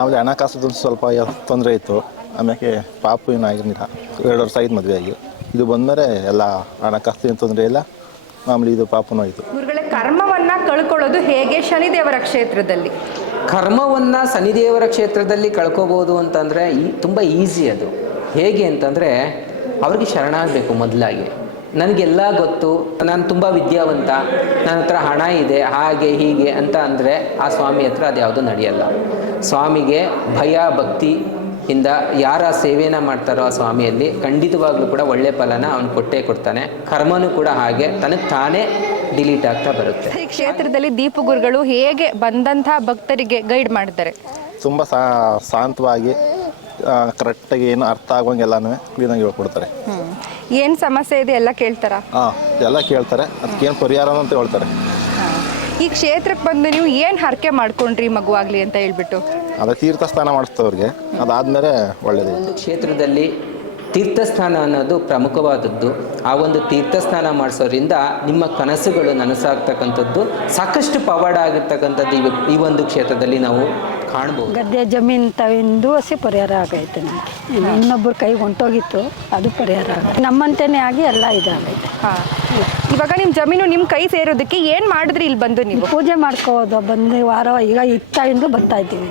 ಆಮೇಲೆ ಹಣಕಾಸು ಸ್ವಲ್ಪ ತೊಂದರೆ ಇತ್ತು. ಆಮೇಲೆ ಪಾಪು ಏನು ಆಗಿರಲಿಲ್ಲ, 2 ವರ್ಷ ಆಯ್ತು ಮದುವೆ ಆಗಿ. ಇದು ಬಂದಮೇಲೆ ಎಲ್ಲ ಹಣಕಾಸು ಏನು ತೊಂದರೆ ಇಲ್ಲ, ಮಾಮೂಲಿ ಇದು ಪಾಪನೂ ಆಯಿತು. ಗುರುಗಳೇ, ಕರ್ಮವನ್ನು ಕಳ್ಕೊಳ್ಳೋದು ಹೇಗೆ ಶನಿದೇವರ ಕ್ಷೇತ್ರದಲ್ಲಿ? ಕರ್ಮವನ್ನು ಶನಿದೇವರ ಕ್ಷೇತ್ರದಲ್ಲಿ ಕಳ್ಕೊಬೋದು ಅಂತಂದರೆ ತುಂಬ ಈಸಿ. ಅದು ಹೇಗೆ ಅಂತಂದರೆ ಅವ್ರಿಗೆ ಶರಣಾಗಬೇಕು. ಮೊದಲಾಗಿ ನನಗೆಲ್ಲ ಗೊತ್ತು, ನಾನು ತುಂಬ ವಿದ್ಯಾವಂತ, ನನ್ನ ಹತ್ರ ಹಣ ಇದೆ, ಹಾಗೆ ಹೀಗೆ ಅಂತ ಅಂದರೆ ಆ ಸ್ವಾಮಿ ಹತ್ರ ಅದು ಯಾವುದೂ ನಡೆಯಲ್ಲ. ಸ್ವಾಮಿಗೆ ಭಯ ಭಕ್ತಿಯಿಂದ ಯಾರ ಸೇವೆನ ಮಾಡ್ತಾರೋ ಆ ಸ್ವಾಮಿಯಲ್ಲಿ ಖಂಡಿತವಾಗ್ಲೂ ಕೂಡ ಒಳ್ಳೆ ಫಲನ ಅವನು ಕೊಟ್ಟೇ ಕೊಡ್ತಾನೆ. ಕರ್ಮನೂ ಕೂಡ ಹಾಗೆ ತನಗೆ ತಾನೇ ಡಿಲೀಟ್ ಆಗ್ತಾ ಬರುತ್ತೆ. ಈ ಕ್ಷೇತ್ರದಲ್ಲಿ ದೀಪು ಗುರುಗಳು ಹೇಗೆ ಬಂದಂತಹ ಭಕ್ತರಿಗೆ ಗೈಡ್ ಮಾಡ್ತಾರೆ? ತುಂಬ ಶಾಂತವಾಗಿ ಕರೆಕ್ಟಾಗಿ ಏನು ಅರ್ಥ ಆಗೋಂಗೆ ಎಲ್ಲನೂ ಕ್ಲೀನಾಗಿ ಹೇಳ್ಕೊಡ್ತಾರೆ. ಏನು ಸಮಸ್ಯೆ ಇದೆ ಎಲ್ಲ ಕೇಳ್ತಾರಾ? ಎಲ್ಲ ಕೇಳ್ತಾರೆ, ಅದಕ್ಕೇನು ಪರಿಹಾರ ಅಂತ ಹೇಳ್ತಾರೆ. ಈ ಕ್ಷೇತ್ರಕ್ಕೆ ಬಂದು ನೀವು ಏನು ಹರಕೆ ಮಾಡ್ಕೊಂಡ್ರಿ ಮಗುವಾಗಲಿ ಅಂತ ಹೇಳ್ಬಿಟ್ಟು? ಅದೇ ತೀರ್ಥ ಸ್ನಾನ ಮಾಡಿಸ್ತವ್ರಿಗೆ, ಅದಾದಮೇಲೆ ಒಳ್ಳೆಯದು. ಒಂದು ಕ್ಷೇತ್ರದಲ್ಲಿ ತೀರ್ಥಸ್ನಾನ ಅನ್ನೋದು ಪ್ರಮುಖವಾದದ್ದು. ಆ ಒಂದು ತೀರ್ಥಸ್ನಾನ ಮಾಡಿಸೋದ್ರಿಂದ ನಿಮ್ಮ ಕನಸುಗಳು ನನಸಾಗ್ತಕ್ಕಂಥದ್ದು ಸಾಕಷ್ಟು ಪವಾಡ ಆಗಿರ್ತಕ್ಕಂಥದ್ದು ಈ ಒಂದು ಕ್ಷೇತ್ರದಲ್ಲಿ ನಾವು ಕಾಣ್ಬೋದು. ಗದ್ದೆ ಜಮೀನು ತವಿಂದು ಹಸಿ ಪರಿಹಾರ ಆಗೈತೆ ನಮಗೆ. ಇನ್ನೊಬ್ಬರ ಕೈಗೆ ಹೊಂಟೋಗಿತ್ತು, ಅದು ಪರಿಹಾರ ಆಗೈತೆ. ನಮ್ಮಂತೆಯೇ ಆಗಿ ಎಲ್ಲ ಇದಾಗೈತೆ. ಇವಾಗ ನಿಮ್ಮ ಜಮೀನು ನಿಮ್ಮ ಕೈ ಸೇರೋದಕ್ಕೆ ಏನು ಮಾಡಿದ್ರಿ ಇಲ್ಲಿ ಬಂದು ನೀವು? ಪೂಜೆ ಮಾಡ್ಕೋದು ಬಂದು ವಾರ ಈಗ ಇತ್ತಾಗಿಂದು ಬರ್ತಾ ಇದ್ದೀವಿ.